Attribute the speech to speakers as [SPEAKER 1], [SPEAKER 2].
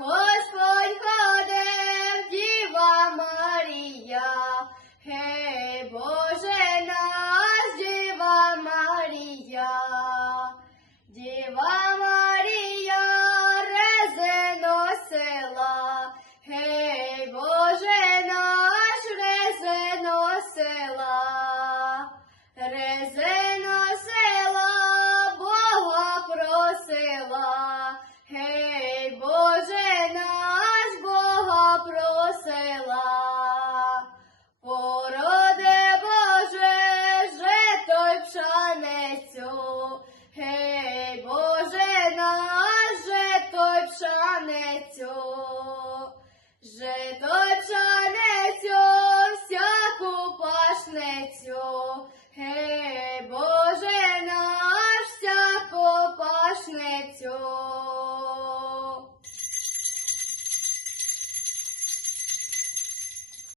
[SPEAKER 1] One. проснеться, Гей, Боже наш, всяко пашнецьо.